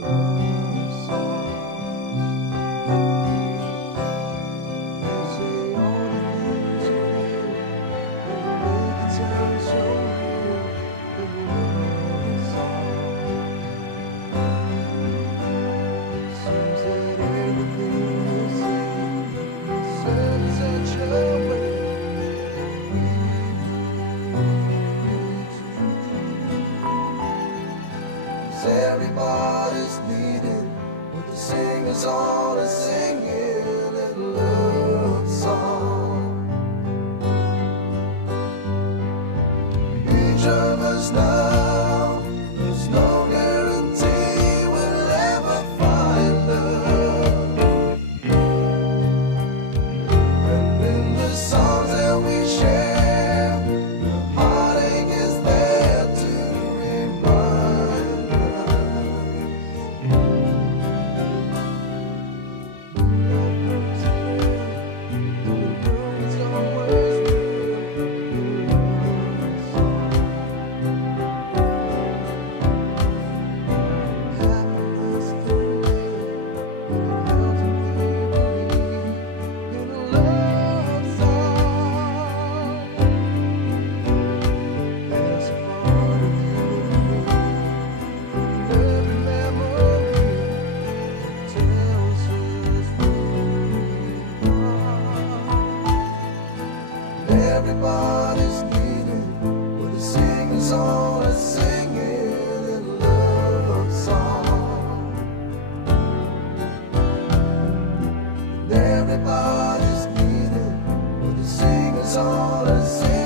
love song. They say all the things you feel and the way the time's so real in a love song. Seems that everything you say serves at your way. Everybody's needing what the singers all are singing a love song. Each of us now, there's no guarantee we'll ever find love. And in the songs that we share, the heartache is there to remind everybody's needing what the singers all are singing a love song. And everybody's needing what the singers all are singing.